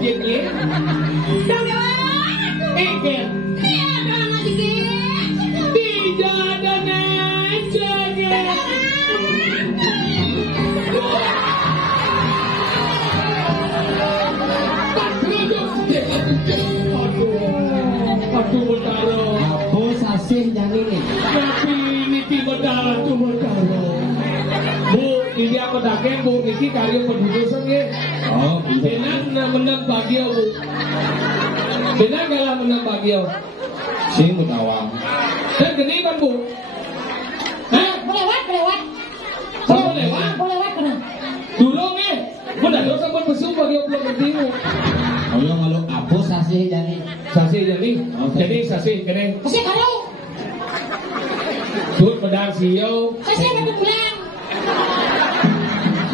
ngajeknya. Ikan. Tidak ada ngajeknya. Aduh Bendaro. Apa sasih jani nih? Tapi niki Bendaro tuh Bendaro. Bu, ini aku dake Bu niki karya pendudusan ya. Oh, Benar menang bagio Bu. Benar galah menang bagio. sing utawang. Dan gini kan Bu. Hah? Lewat. Mau lewat? Lewat kena. Durung ya. Udah dosa pun besuk bagio belum bertemu. Ayo ngaluk apa sasih jani? Sasi jadi, jadi sasi kene. Kasih kalau. Sud pedang siyo. Kasih ada pulang.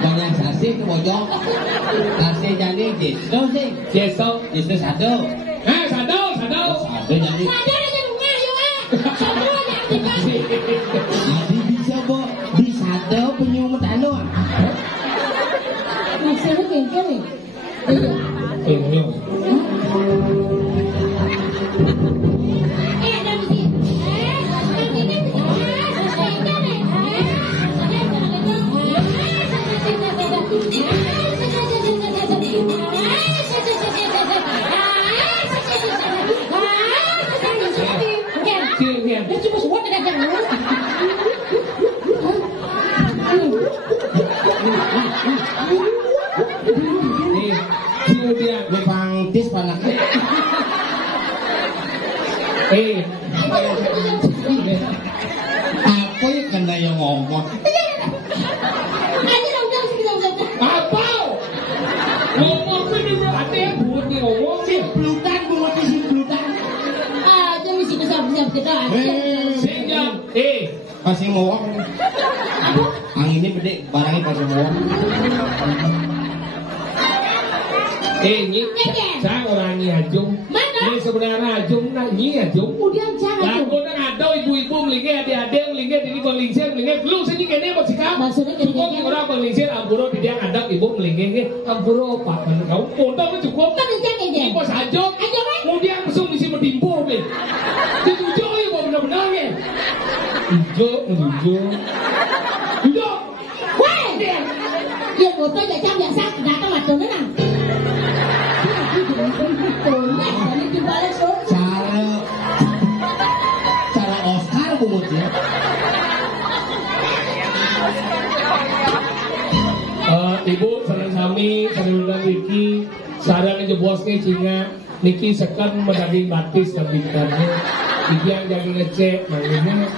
Banyak sasih ke bojong. Sasih jani jisto sing. Jeso. Jisto satu. Sado. Satu jani. Ada rumah yo Satu aja dikasih. Jadi bisa bo di satu penyumet anu. Masih ada kengkel nih. Ini. Kemudian Bepangtis panak. Apa yang kena yang ngomong? apa? Ngomong sih di hati buat nih ngomong sih. Simplutan buat simplutan. Aja mesti besar-besar kita. Sehingga Masih ngomong. Anginnya gede, barangnya pas ngomong. Nyi, saya orang Nyi Ajung. Mana? Ini sebenarnya Ajung, nah Nyi Ajung. Kemudian jangan. Aku udah ngado ibu-ibu melingkir, adik-adik melingkir, ini penglingsir melingkir. Lu sini kene apa sih kamu? Maksudnya Cukup gini-gini. orang penglingsir, ampuro di dia ngadap ibu melingkir. Ampuro pak, kamu potong itu cukup. Kan jangan Ini aja. bos Ajung. Kemudian langsung di sini timbo nih. Ditunjuk ya benar-benar ya. Tunjuk. Wah, ya foto ya jam biasa datang waktu mana? Cara Oscar bungutnya. Ibu sareng sami sareng Riki sareng jebosnya cinga niki sekan mendaging batis dan bintangnya iki yang jadi ngecek makanya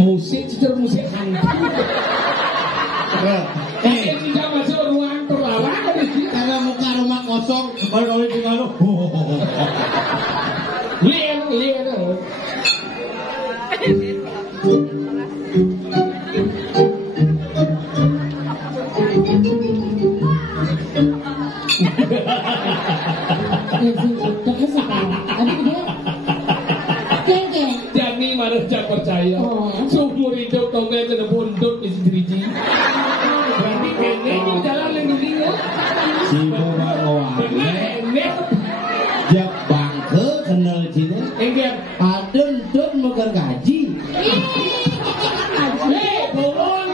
musik cicer musik hantu tidak masuk ruang terlarang Karena muka rumah kosong, baru kawin dengan lu. Lihat. Jani mana jak percaya. Seumur hidup tongga kena bundut di sendiri. Berarti kene ini jalan yang dunia. Si bawa kawannya, dia bangke kenal cina. Enggak. Adem dun makan gaji. Bolon,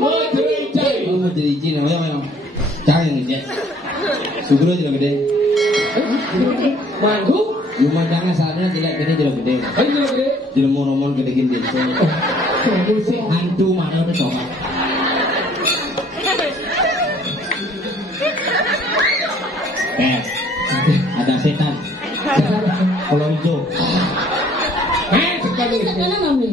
mau cerai. Oh mau jadi cina, mau cang yang gede. Sugro juga gede. Mandu. Cuma jangan saatnya tidak gede. Ayo gede. Jadi mau gede gede. Hantu mana udah coba. Ada setan. Kalau hijau. Sekarang mami.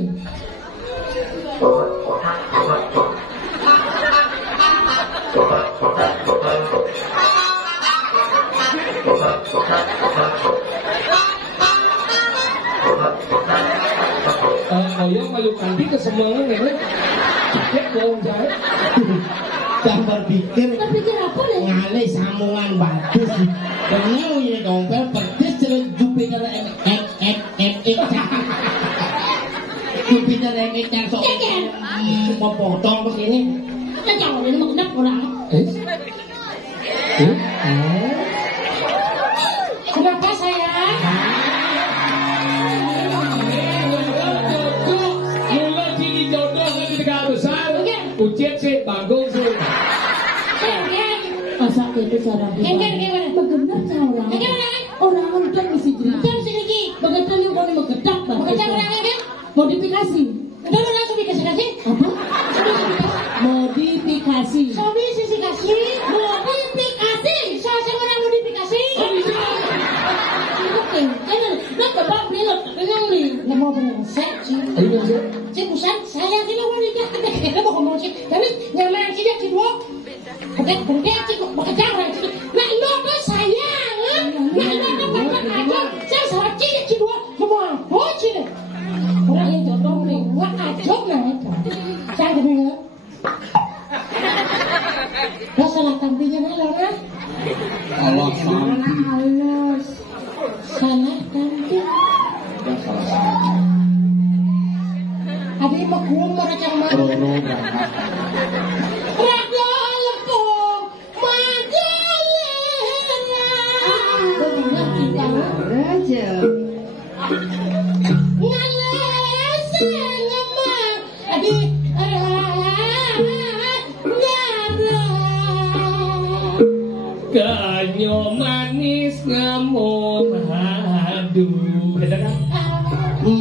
Oyong malu kandi kesemangan ya. Ya bohong jahat. Dan berpikir apa nih? ngalih sambungan batu sih. Kenal ini dompet persis dengan Jupiter Jupiter sering ngecer sok. Semua potong begini. Kan jangan ini mau kenapa orang? Kenapa saya? Mula sini jodoh ke negara besar. Ujian sih bangun sih. Masa itu cara dia? Gimana? Begedak orang. Orang udah mesti cerita. Jangan sedikit. Begedak lu mau begedak bang. Begedak orang ini modifikasi. Udah langsung dikasih. Apa? Modifikasi. Modifikasi. Saya orang modifikasi. Oke. Jangan. Nak kebab ni lo. Dengan ni. Nama apa? Saya. Bukan saya ini wanita. Kita mau ngomong sih. Tapi nyamaran sih dia kedua. Bukan cik bekerja orang cik. Nak lo tu sayang, nak lo tu bekerja aja. Saya salah cik kedua semua. Oh cik. Orang yang jodoh ni, wah ajok lah itu. Saya dengar. Dah salah tampilnya nak orang. Allah samping. Allah. Salah tampil. Ada yang makuam orang yang mana? Roro berangkat. Kanyo manis ngamun hadu.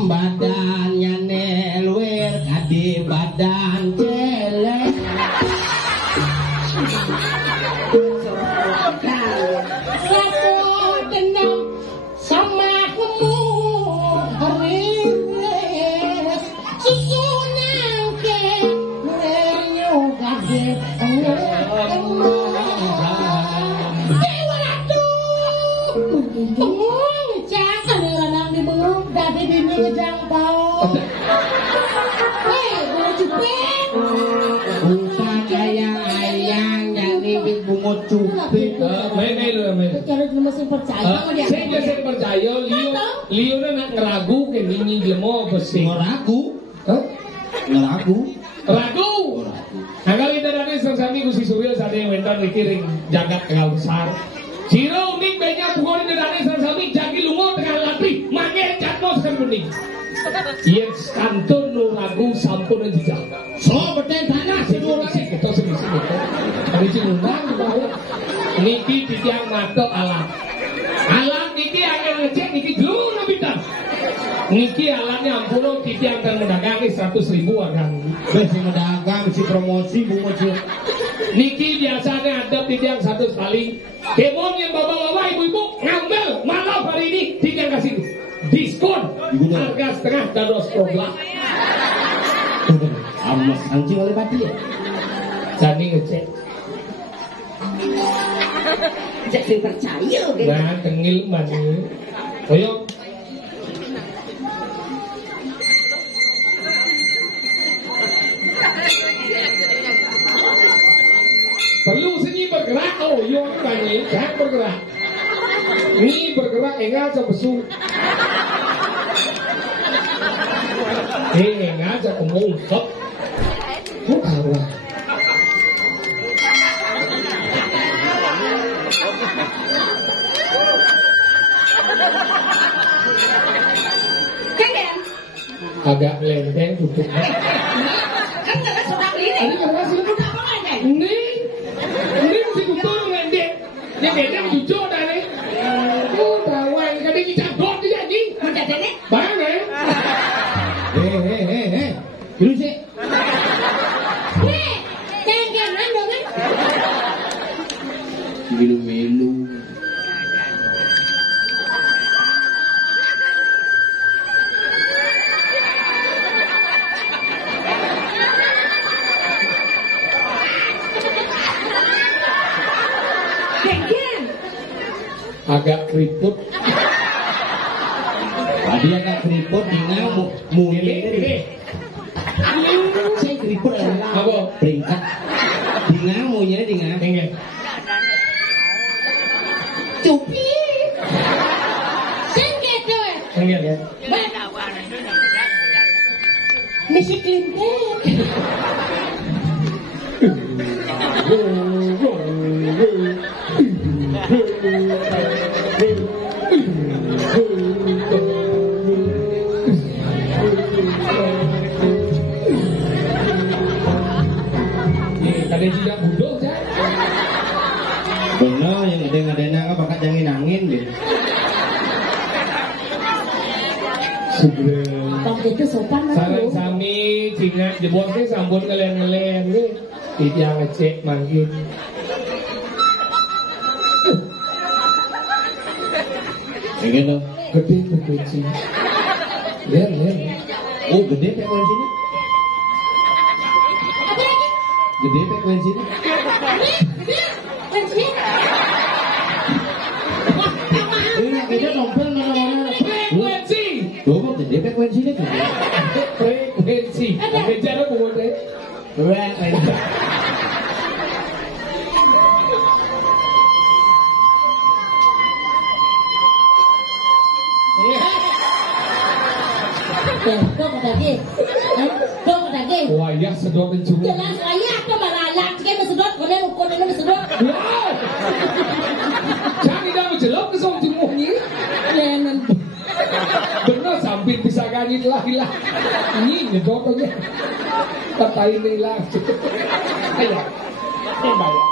Badannya nelwer kadi badan celek. Lapor dendam sama kamu Riris susu nangke Renyo gade Dewa Ratu Bengong Jangan dilanang di bengong Dadi bini ngejang tau boleh cupet Bukan kayak ayang jadi bungut cupit. Main lu main. Cara cuma sih percaya sama dia Saya percaya Leo nak ngeragu ke nini dia mau bersih. Ngeragu. Ragu. Ragu. Nah kali kita dari sesami Gusti Surya saat yang mentan dikiring jagat kau besar. Ciro unik banyak pukul dari sesami jagi lungo dengan latri mangel jatuh semuning. Yen kantun nu ragu sampun jejak. So beten tanah Situ lagi kita sebisi itu. Dari Cilundang bahwa niki titiang mato alat. Alat niki akan ngecek niki dulu nabitan. Niki alatnya ampuno titiang akan mendagangi 100.000 akan. Besi mendagang si promosi bungut sih. Niki biasanya ada titiang 100 kali. Kemon yang bapak-bapak ibu-ibu ngambil malam hari ini titiang kasih diskon harga setengah dados problah. Amas anjing oleh bati ya. Jadi ngecek. Jadi percaya Nah, tengil mana? Ayo. Perlu sini bergerak. Oh, yo tanya, jangan bergerak. Ini bergerak enggak sebesu. Enggak aja kemungkap. Bukan. Agak lenteng tutupnya. Kan jangan sudah beli Ini karena sih ini mesti tutup lendek. Yang beda tujuh dah ni. Oh, tahuan kadang kita dot dia ni. Macam ni? Barang ni. Dulu sih. Jangan dong kan? Melu-melu. Agak keriput. Tadi agak keriput dengan mungkin ini. Saya keriput Apa? peringkat. Dengan mungkin dengan. Enggak. Cupi. Sengket tu. Enggak ya. Misi Clinton. Ada juga budok kan? Bener yang ngede-ngedena apa bakat jangin angin deh. Bang itu sopan kan? Sarang sami cina jebosnya sambut ngelen-ngelen nih. Tidak ngecek mangkin. Kayak gitu. Gede berkunci. Lihat. Oh gede frekuensinya? Apa lagi? Gede frekuensinya? Iya gede tompel mana-mana. Frekuensi. Tuh gede frekuensinya tuh. Frekuensi. Bicara bukan deh. Frekuensi. Kau kata dia. Kau kata dia. Wah ya sedot mencuri. Jelas saya apa malah dia mesedot, kau ni mesedot. Wow. Jangan dah menjelok ke song jumungnya. Jangan. Benar sampai bisa ganit lah hilang. Ini nyedot aja. Kata ini lah. Ayo. Bayar.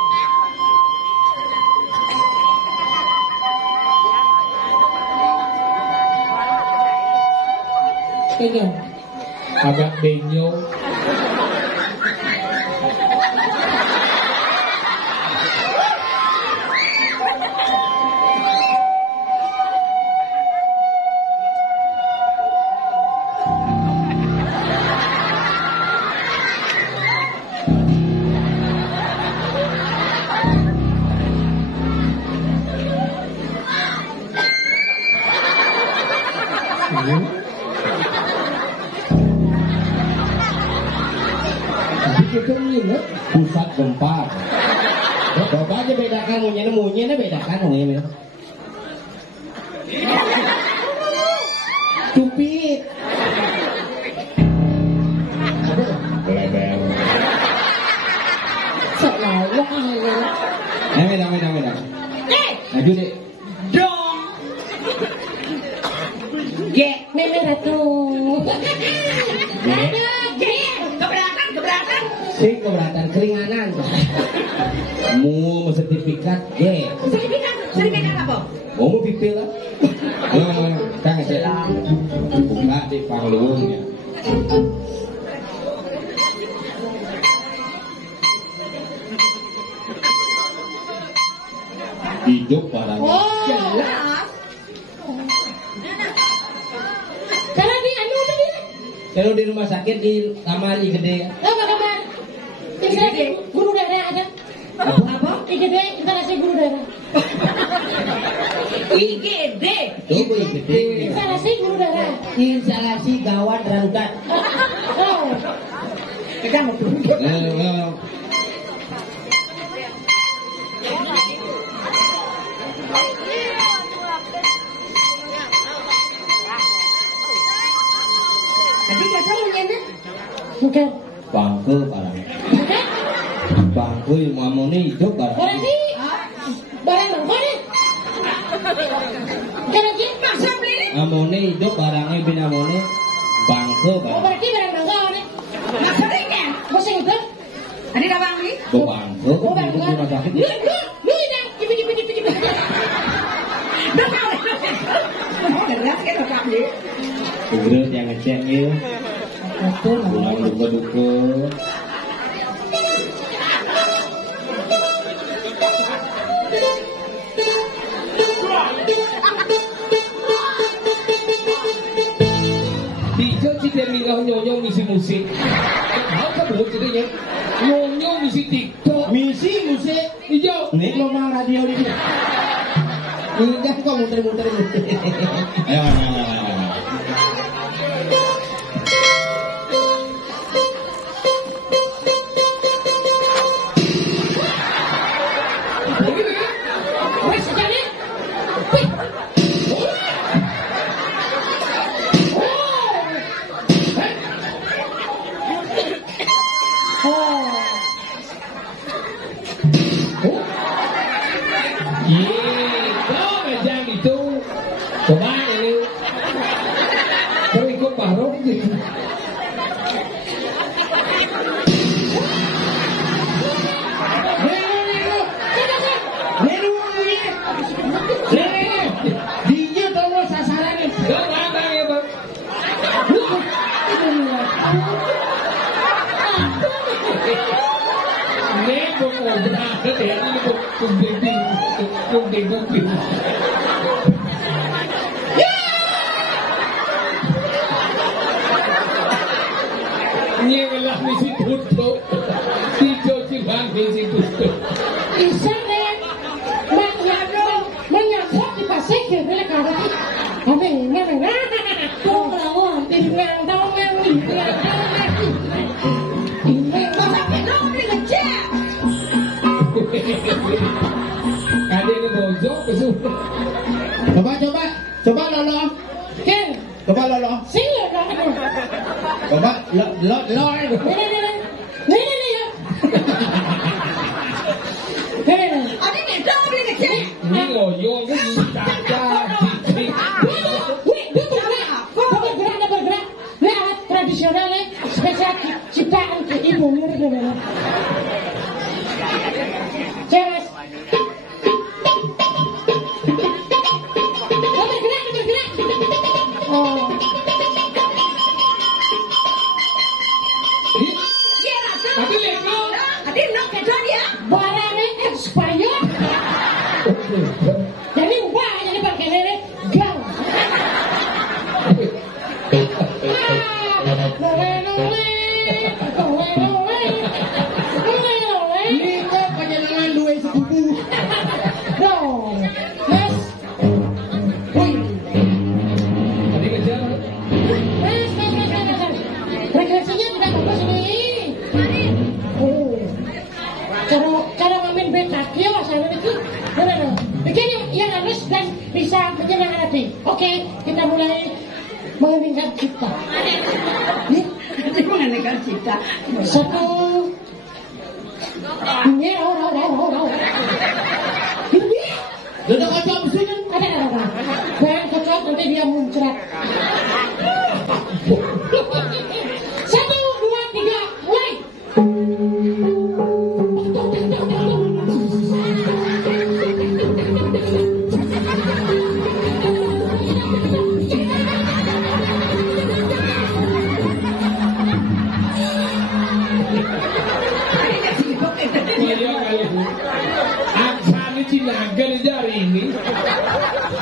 Kayaknya. Agak benyo. Pusat gempa. Coba aja bedakan munyanya bedakan munyanya. Cupit. Lebar. Selawak aja. Beda. Maju deh. Dong. Meme ratu. Si keberatan keringanan. Mu sertifikat G. Sertifikat apa? Mau pipil lah. Kang aja. Buka di pangluungnya. Hidup barang. Oh, jelas. Kalau di anu apa dia? Kalau di rumah sakit di kamar gede. Apa kamar? Ini guru daerah ada. Apa? IGD, instalasi guru daerah. IGD. Tunggu gede. Instalasi guru daerah. Instalasi gawat darurat. Oh. Kita mau turun. Tadi kata munyana? Bukan. Bangke barang. Bangke yang mau nih hidup barang. Barang ni. Barang bangke ni. Kalau dia paksa beli. Amone hidup barangnya bin amone bangke Oh, barang. berarti barang bangke ni. Paksa ni kan? Paksa itu. Ada dah bang ni? Bangke. Oh, bangke. Rumah sakit. Lu dah. Cepat. Dah tahu. Oh, dah kan tak beli. Segera yang ngecek ya. Betul. Pulang duka-duka. Tiga cita mingau nyonyong misi musik. Tahu kan buat ceritanya? Nyonyong misi TikTok. Misi musik. Hijau. Ini lomang radio ini. Ini kok muter-muter. Ayo. Wes jadi. một ổ ra nó để đi một cùng đình nhiều người làm gì tụt tụt đi chơi chim hàng gì tụt Isang menyasar di pasir kira kira apa ini mana tuh lawan tinggal dong yang tinggal ini sampai dong di ngecek ada yang bojok besul coba lolo kan coba lolo sini dong coba lo ini ya ada nih dong di ngecek ini ngoyon cái gì bergerak. Ini alat tradisional ya, spesial ciptaan ibu murid ini. Ceres. Bergerak. Oh. tapi lego Adi nak kejar dia. Barangnya expired. Jadi ubah jadi pakai lele gang. ini kok panjenengan duwe sepupu Dong, Mas. Woi, tadi kejar Mas. Frekuensinya tidak bagus ini. Oh, cara main betakio saya itu. Benar. Bikin yang halus dan bisa menyenangkan hati. Oke, kita mulai mengeningkan cipta. Nanti mengenai cipta. Satu. Ini orang. udah kocok mesin Ada. Jangan kocok nanti dia muncrat. 1, 2, 3, mulai. Aksan Cinaga nih jari ini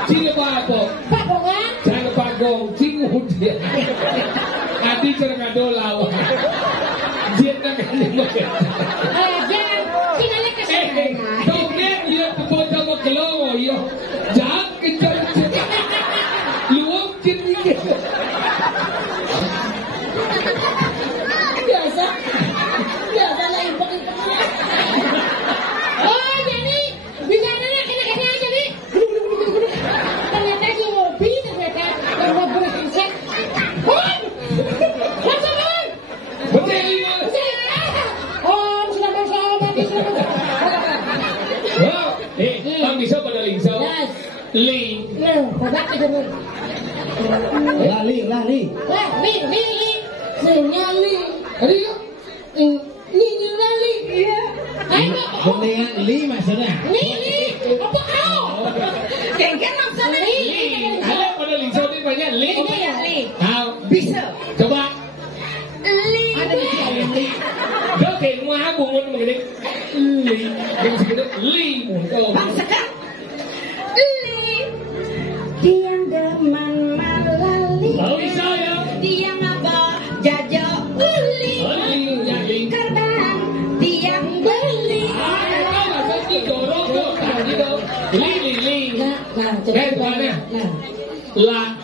Cina apa? Pak Bongan. Jangan pagong Cingud dia Adi cara ngadolau Dia nak jangan Tinggalnya ke sana. Dongeng dia kebun sama kelowo yo Jangan kejar Luang cini Biasa lah impok. Oh jadi bisa anak kena aja nih. Ternyata di mobil ternyata mau berinsek. Langsung. Betul Oh sudah masuk mati sudah. Wow Bang bisa pada lingsau Yes. Ling Nah, babak aja dulu. lali Wah, li. Senyali. Tadi ya Ni lali. Iya. Ayo. dengan li maksudnya Li. Apa kau? Kengken maksudnya. Li. Ada pada lingsau ini banyak Ling Ini ya, li. Tahu Bisa. Coba ada di sini Đó kìa ngoa buồn mình cái Ly Đừng gì đó Ly buồn câu Maksudkan. Tiang deman malali. Ở đi sao vậy? Tiang apa? Jajo uli. Ở Ly nhà Ly Terbang. Tiang beli. Đó là cái gì đồ đó Đó là gì đâu Ly Nah, Nghe tụi bạn nè Nah. Là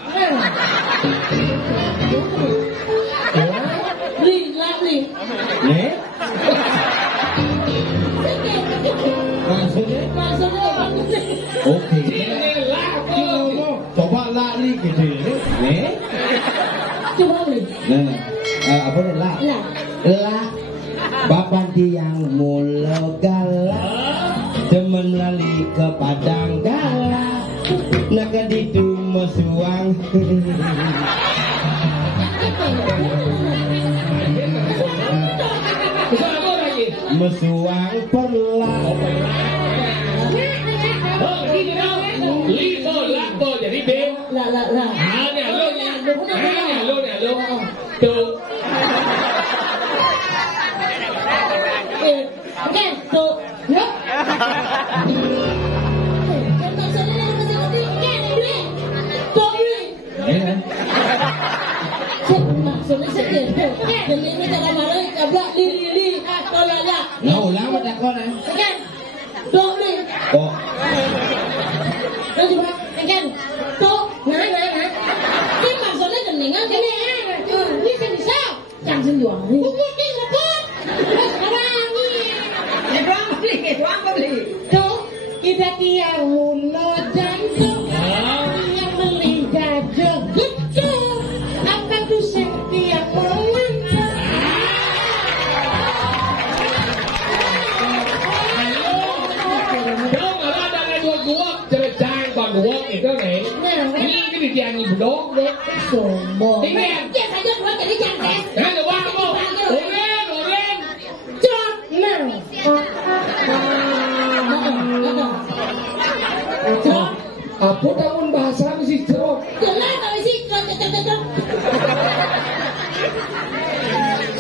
Li. nih maksudnya oke Chị nghe lá cơ coba lali gitu nih Coba li. nah apa nih la Lah. la bapak tiang mula galak temen lali ke padang galak naga ditu mesuang Sao có là gì? mesuang perlah Đi đi đâu? Ly bơ, lá bơ, jadi beo Lah. Nè luôn nha Tuh Oke, tuh Kan maksudnya masih ngerti kan ini. Tobi. Maksudnya sedih. Dan ini jangan marah kablak lili atau lala. Nah, ulang ada kau nih. Kan? Tobi. Kok? Terus juga kan? Tok. Nah. Cái maksudnya geningan geningan. Ini kan bisa. Jangan senjuang. Mungkin lepas. Doang beli. Tuh, kita tiang mulut jantung. Yang beli gajah gitu. Apa tuh setiap orang? Đâu mà ra đang ăn luôn guốc, chơi trang còn guốc thì cái này. Ini cái gì ăn gì đốt đốt. Sombong. Ini Dia saja buat jadi jangan. Hei, lu bang kamu. Oren. Cot, nah. Cot. Apa tahun bahasa mesti cerok. Jelas tak sih cot.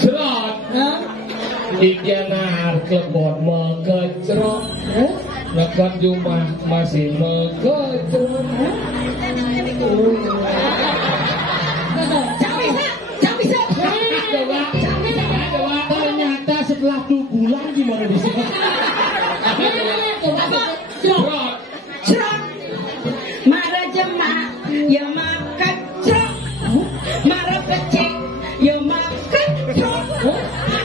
Cerot. Hah? Ikianar kebot mengecrok. Nakon Jumah masih mengecrok. Jangan bisa. Coba. Ternyata setelah 2 bulan gimana di sini? Cerot. Cerot. Marah jemak, ya makan cerot. Marah becek, ya makan cerot.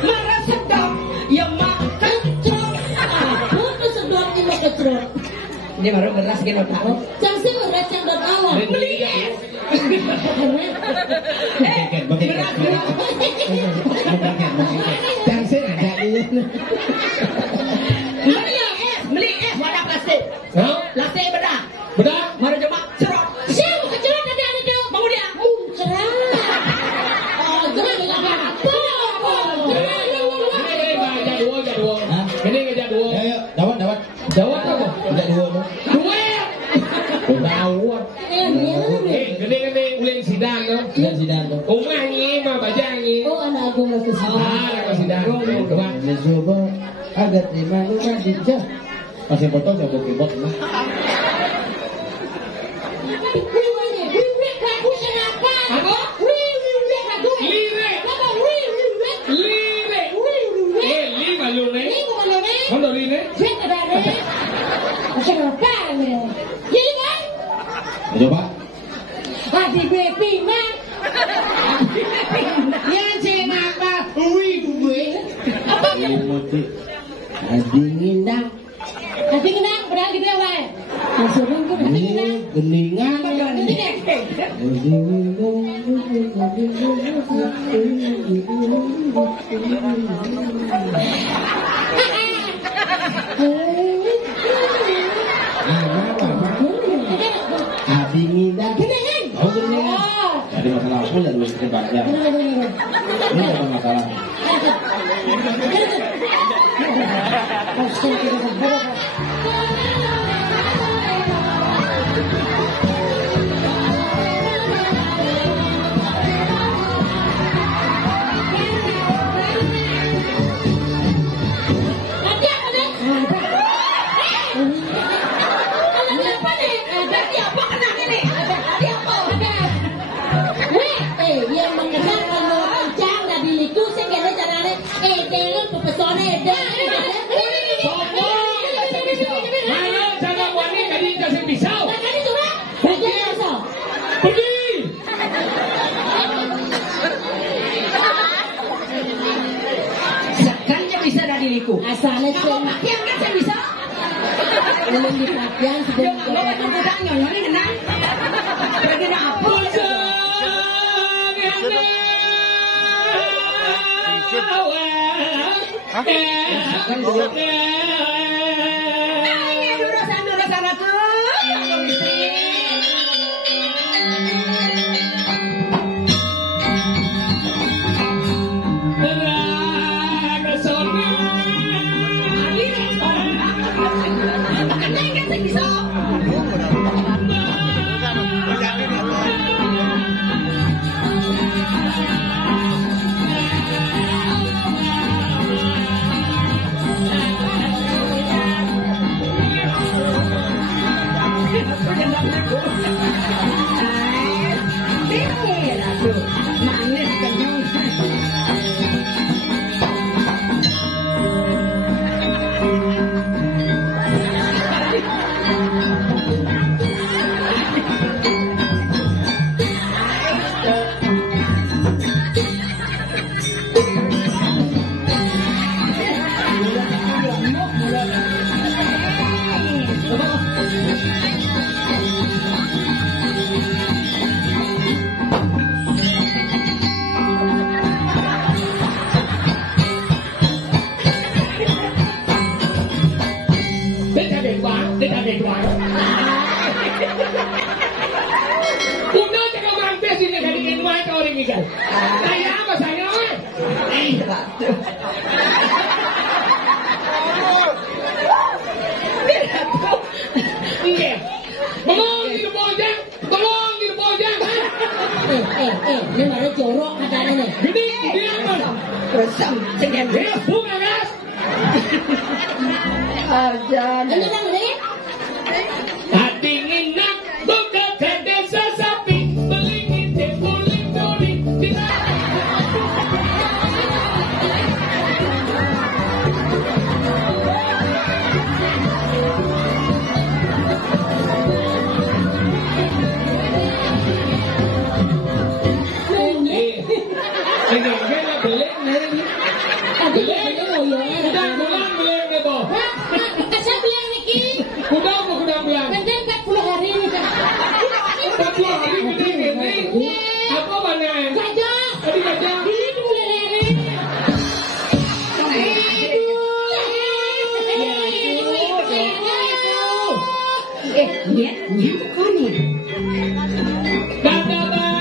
Marah sedap, ya makan cerot. Apa tuh sedotnya mau kecerot? Ini baru beras gitu tahu. Jangan sih berat yang dari awal. Beli es. Jangan sih ada ini. Beli es warna plastik. Hah? Plastik bedah. Bedah? Marah jemak cerot. Siapa mau kecerot tadi ada tuh? Bangun dia. Cerah. Oh, jangan dengan apa? Ini jadwal. Ini jadwal. Ayo, dawat. Jawab apa? Tidak dua. Duit. Dawat. Gede ulen sidang no. Tidak sidang tuh. Umangi mah bajangi. Oh, anak aku nggak kesini. Anak sidang. Coba. Mencoba agar terima luka dijah. Masih foto coba kibot. Quando ride? Coba. Moti. Adingindak. Ini geningan. Adingindak. Oh geningan. Jadi masalah aku ya dulu sebagai. Ini apa masalah? Yang mengenal kalau kencang dan diliku saya kira caranya jangan pepesone Mana cara wani tadi kasih pisau? Pergi. Sekarang bisa dari diriku. asalnya Kamu pakaian kan saya bisa. belum dipakai sudah Kamu udah nyolong kenal. Pergi apa? Dulu sana tuh. Manis kenyang. Udah cakap orang tes ini dari minuman ke orang ini kan. Saya apa saya? Iya. Bengong di bojang, bengong di bojang. Ini mana jorok katanya nih. Gede, dia apa? Resam, sekian. Bunga gas. Aja. Ini bang ini. Hati nginak, buka ke desa sapi, beli kita kuling duri. Ini gila beli nih. Beli udah bulan beli nih boh. Saya bilang Niki. Udah bilang. Pendek 40 hari ini kan. 40 hari gede ini. Apa mana? Gajah. Tadi gajah. Ini dulu lele. Niat kau nih. Dadah bang.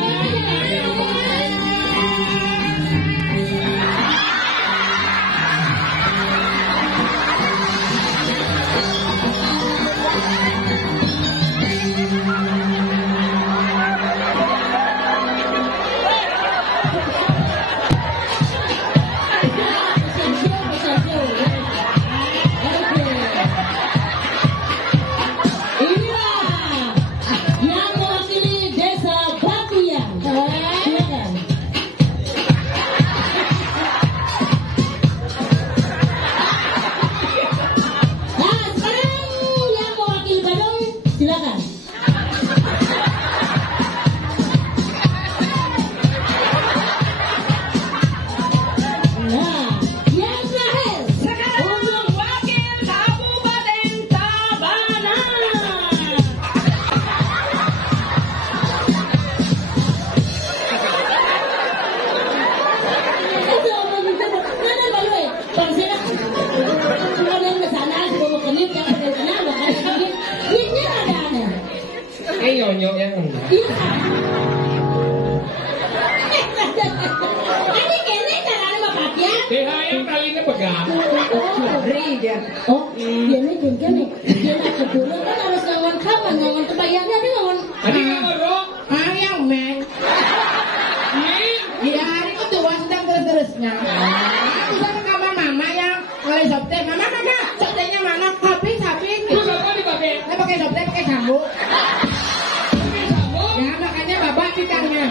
Nyonyok yang enggak. Ini kene caranya bapak ya. THR kali ini pegang. Beri dia. Oh, dia nih gini. Dia nak kedua kan harus ngawon kawan, ngawon kebayangnya dia ngawon. Tadi kamu dong. Yang men. Iya, hari itu tua sedang terus-terusnya. Aku sama kamar mama yang oleh sopte. Mama, soptenya mana? Habis. Terus apa dipakai? Saya pakai sopte, pakai sambuk. Ya, makanya bapak pitangnya.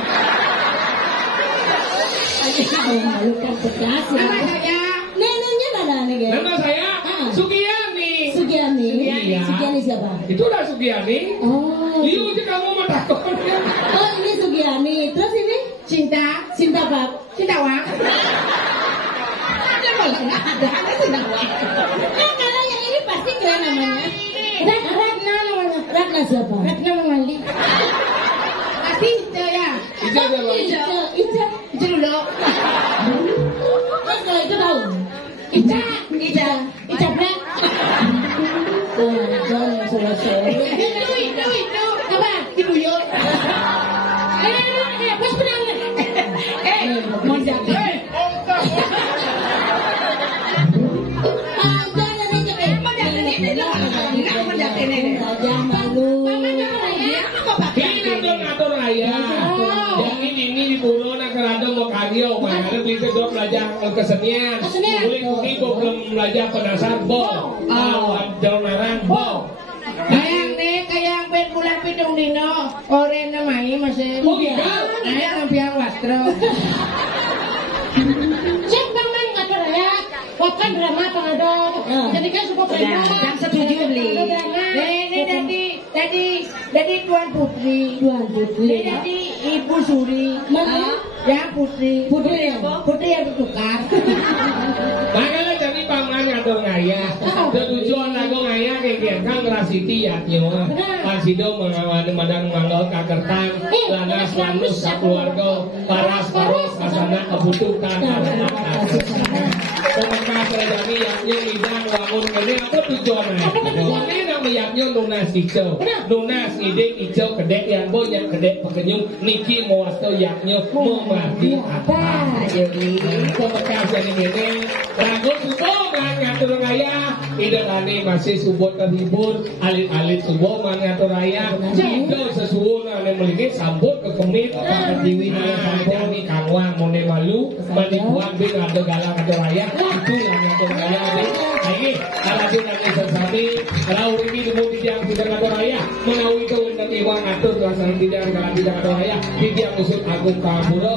Malu kan tegas. Nama saya. Neneknya mana nih guys? Nama saya Sugiani. Sugiani. Iya. Sugiani siapa? Itu udah Sugiani. Oh. Liu aja kamu mau takut. Oh ini Sugiani. Terus ini? Cinta Pak. Cinta Wang. Ada malah nggak ada Cinta Wang. Nah kalau yang ini pasti keren namanya. Ratna namanya. Ratna siapa? Ratna Mawali. Tapi itu ya. Ica siapa? Ica. Itu dulu. Terus kalau itu tahu? Ica. Ica Black. Jangan sore-sore. Itu. Apa? Ibu yo. Bos pedang. Mau jadi. Jangan malu. Ini ngatur raya. Yang ini diburu nak kerada mau karyo. Makanya beli kedua belajar kesenian. Kulit belum belajar penasar bol. Awan donaran bol. Kayak nih, kayak ben bulan pidung dino sih. Oh gitu. Ayo ngambil wastro. Cek bang man ngatur ya. Wakan drama pengadong. Jadi kan suka Ya, drama. jam setuju beli. Ini Tuan Putri. Tuan Putri. Ini Ibu Suri. Mana? Ya Putri. Putri ya? Putri yang ditukar. Makanya jadi paman ngatur ngaya. Tujuan lagu ngaya kegiatan ngerasiti ya nyo. Pasido mengawani madang manggaut kakertan. Lanas lanus keluarga. Paras kasana kebutuhan. Pemerintah kerajaan yaknya lidang lamun ini apa tujuannya? Tujuannya nama yaknya lunas hijau. Lunas ide hijau kedek yang banyak kedek pekenyum niki mewasto yaknya memati apa? Jadi pemerintah jadi ini ragu subuh ngatur raya. Ide kani masih subuh terhibur alit-alit subuh ngatur raya. Hijau sesuatu yang memiliki sambut ke kemit apa ketiwi jadi kangwang mone malu manipuan bin ada galak ngatur raya. Itu yang ngatur raya. Ini kalau kita sesami kalau ini demo tidak kita ngatur raya menawi itu untuk iwan ngatur kalau tidak ngatur raya tidak usut agung kaburo.